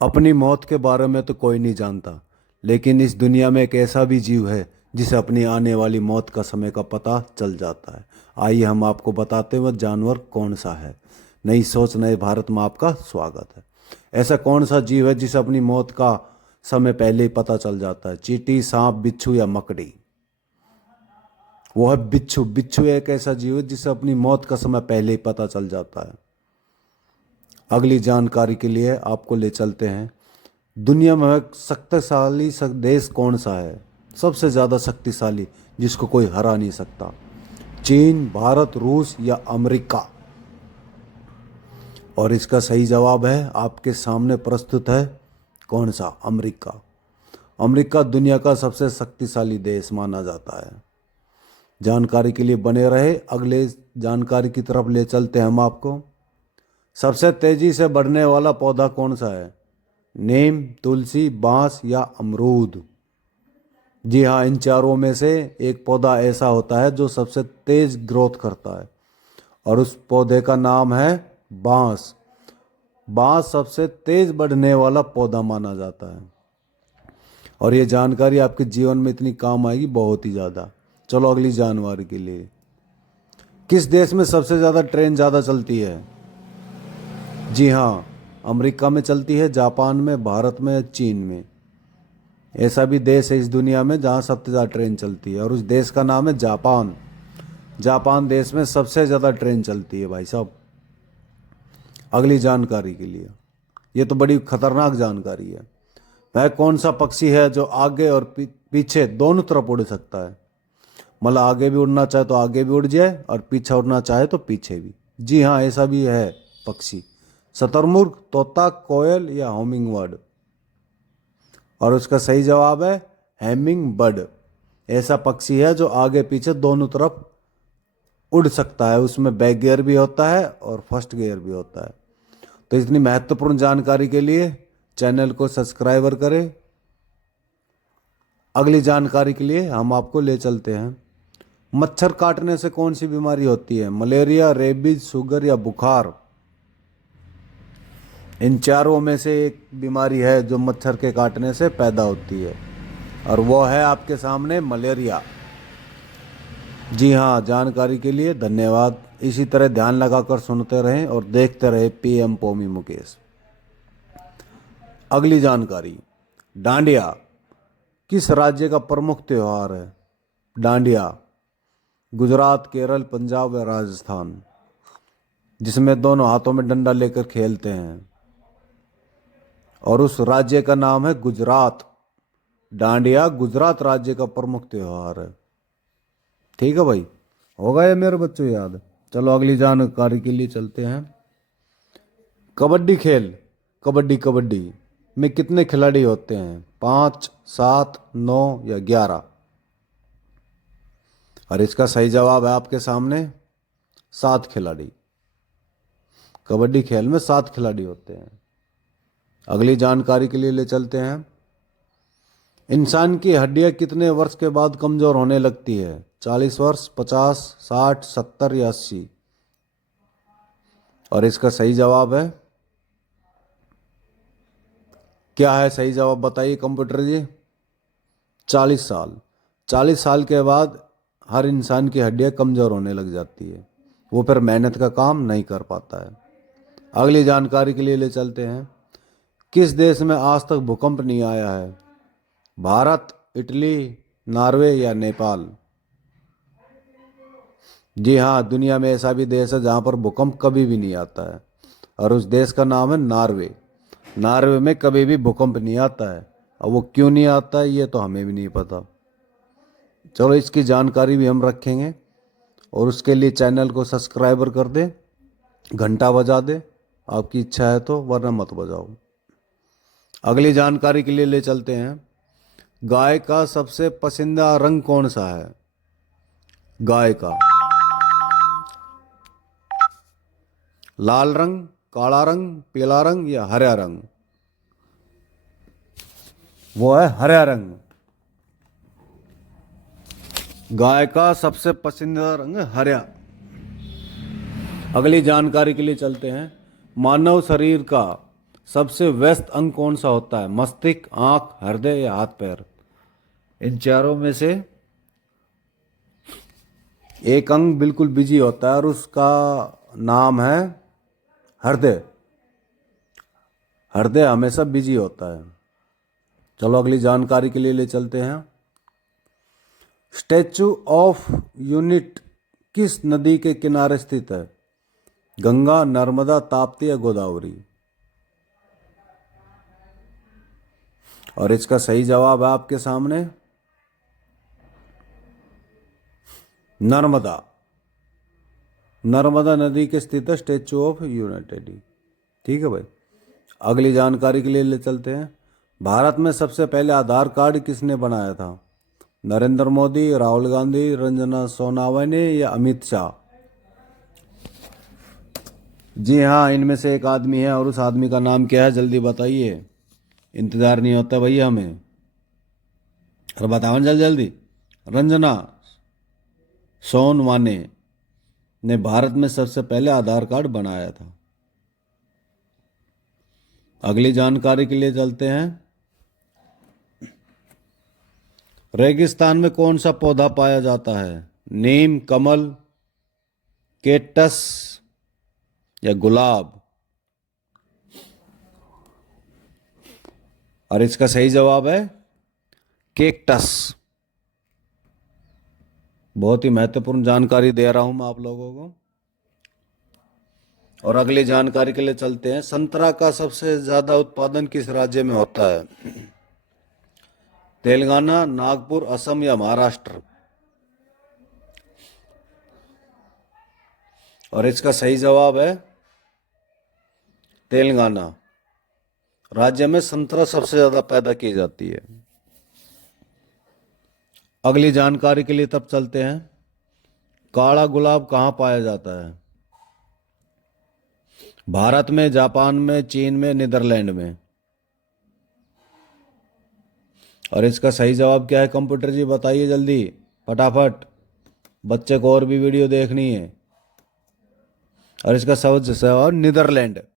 अपनी मौत के बारे में तो कोई नहीं जानता, लेकिन इस दुनिया में एक ऐसा भी जीव है जिसे अपनी आने वाली मौत का समय का पता चल जाता है। आइए हम आपको बताते हैं वह जानवर कौन सा है। नई सोच नए भारत में आपका स्वागत है। ऐसा कौन सा जीव है जिसे अपनी मौत का समय पहले ही पता चल जाता है? चींटी, सांप, बिच्छू या मकड़ी? वो है बिच्छू। बिच्छू एक ऐसा जीव है जिसे अपनी मौत का समय पहले ही पता चल जाता है। अगली जानकारी के लिए आपको ले चलते हैं। दुनिया में शक्तिशाली देश कौन सा है? सबसे ज़्यादा शक्तिशाली, जिसको कोई हरा नहीं सकता? चीन, भारत, रूस या अमेरिका? और इसका सही जवाब है आपके सामने प्रस्तुत है। कौन सा? अमेरिका। अमेरिका दुनिया का सबसे शक्तिशाली देश माना जाता है। जानकारी के लिए बने रहे। अगले जानकारी की तरफ ले चलते हैं हम आपको। सबसे तेजी से बढ़ने वाला पौधा कौन सा है? नीम, तुलसी, बांस या अमरूद? जी हाँ, इन चारों में से एक पौधा ऐसा होता है जो सबसे तेज ग्रोथ करता है और उस पौधे का नाम है बांस। बांस सबसे तेज बढ़ने वाला पौधा माना जाता है और ये जानकारी आपके जीवन में इतनी काम आएगी, बहुत ही ज़्यादा। चलो अगली जानकारी के लिए। किस देश में सबसे ज़्यादा ट्रेन ज़्यादा चलती है? जी हाँ, अमेरिका में चलती है, जापान में, भारत में, चीन में। ऐसा भी देश है इस दुनिया में जहाँ सबसे ज़्यादा ट्रेन चलती है और उस देश का नाम है जापान। जापान देश में सबसे ज़्यादा ट्रेन चलती है भाई साहब। अगली जानकारी के लिए, ये तो बड़ी खतरनाक जानकारी है। वह कौन सा पक्षी है जो आगे और पीछे दोनों तरफ उड़ सकता है? मतलब आगे भी उड़ना चाहे तो आगे भी उड़ जाए और पीछे उड़ना चाहे तो पीछे भी। जी हाँ, ऐसा भी है पक्षी। शतुरमुर्ग, तोता, कोयल या होमिंग बर्ड? और उसका सही जवाब है हैमिंग बर्ड। ऐसा पक्षी है जो आगे पीछे दोनों तरफ उड़ सकता है। उसमें बैक गियर भी होता है और फर्स्ट गियर भी होता है। तो इतनी महत्वपूर्ण जानकारी के लिए चैनल को सब्सक्राइबर करें। अगली जानकारी के लिए हम आपको ले चलते हैं। मच्छर काटने से कौन सी बीमारी होती है? मलेरिया, रेबीज, शुगर या बुखार? इन चारों में से एक बीमारी है जो मच्छर के काटने से पैदा होती है और वो है आपके सामने मलेरिया। जी हाँ, जानकारी के लिए धन्यवाद। इसी तरह ध्यान लगाकर सुनते रहें और देखते रहे पीएम पोमी मुकेश। अगली जानकारी। डांडिया किस राज्य का प्रमुख त्योहार है? डांडिया गुजरात, केरल, पंजाब या राजस्थान? जिसमें दोनों हाथों में डंडा लेकर खेलते हैं और उस राज्य का नाम है गुजरात। डांडिया गुजरात राज्य का प्रमुख त्योहार है। ठीक है भाई, होगा ये मेरे बच्चों याद। चलो अगली जानकारी के लिए चलते हैं। कबड्डी खेल, कबड्डी कबड्डी में कितने खिलाड़ी होते हैं? 5, 7, 9 या 11? और इसका सही जवाब है आपके सामने 7 खिलाड़ी। कबड्डी खेल में 7 खिलाड़ी होते हैं। अगली जानकारी के लिए ले चलते हैं। इंसान की हड्डियां कितने वर्ष के बाद कमजोर होने लगती है? 40 वर्ष, 50, 60, 70 या 80? और इसका सही जवाब है, क्या है सही जवाब बताइए कंप्यूटर जी? 40 साल। 40 साल के बाद हर इंसान की हड्डियां कमजोर होने लग जाती है। वो फिर मेहनत का काम नहीं कर पाता है। अगली जानकारी के लिए ले चलते हैं। किस देश में आज तक भूकंप नहीं आया है? भारत, इटली, नॉर्वे या नेपाल? जी हाँ, दुनिया में ऐसा भी देश है जहाँ पर भूकंप कभी भी नहीं आता है और उस देश का नाम है नॉर्वे। नॉर्वे में कभी भी भूकंप नहीं आता है और वो क्यों नहीं आता है ये तो हमें भी नहीं पता। चलो इसकी जानकारी भी हम रखेंगे और उसके लिए चैनल को सब्सक्राइबर कर दे, घंटा बजा दे, आपकी इच्छा है तो, वरना मत बजाओ। अगली जानकारी के लिए ले चलते हैं। गाय का सबसे पसंदीदा रंग कौन सा है? गाय का लाल रंग, काला रंग, पीला रंग या हरा रंग? वो है हरा रंग। गाय का सबसे पसंदीदा रंग है हरा। अगली जानकारी के लिए चलते हैं। मानव शरीर का सबसे व्यस्त अंग कौन सा होता है? मस्तिष्क, आंख, हृदय या हाथ पैर? इन चारों में से एक अंग बिल्कुल बिजी होता है और उसका नाम है हृदय। हृदय हमेशा बिजी होता है। चलो अगली जानकारी के लिए ले चलते हैं। स्टैचू ऑफ यूनिट किस नदी के किनारे स्थित है? गंगा, नर्मदा, ताप्ती या गोदावरी? और इसका सही जवाब है आपके सामने नर्मदा। नर्मदा नदी के स्थित है स्टैचू ऑफ यूनिटी। ठीक है भाई। अगली जानकारी के लिए ले चलते हैं। भारत में सबसे पहले आधार कार्ड किसने बनाया था? नरेंद्र मोदी, राहुल गांधी, रंजना सोनावने या अमित शाह? जी हाँ, इनमें से एक आदमी है और उस आदमी का नाम क्या है? जल्दी बताइए, इंतजार नहीं होता भैया हमें। अरे बताओ जल्दी जल्दी। रंजना सोनवाने ने भारत में सबसे पहले आधार कार्ड बनाया था। अगली जानकारी के लिए चलते हैं। रेगिस्तान में कौन सा पौधा पाया जाता है? नीम, कमल, केटस या गुलाब? और इसका सही जवाब है केक्टस। बहुत ही महत्वपूर्ण जानकारी दे रहा हूं मैं आप लोगों को। और अगली जानकारी के लिए चलते हैं। संतरा का सबसे ज्यादा उत्पादन किस राज्य में होता है? तेलंगाना, नागपुर, असम या महाराष्ट्र? और इसका सही जवाब है तेलंगाना। राज्य में संतरा सबसे ज्यादा पैदा की जाती है। अगली जानकारी के लिए तब चलते हैं। काला गुलाब कहाँ पाया जाता है? भारत में, जापान में, चीन में, नीदरलैंड में? और इसका सही जवाब क्या है? कंप्यूटर जी बताइए जल्दी फटाफट, बच्चे को और भी वीडियो देखनी है। और इसका सही जवाब नीदरलैंड।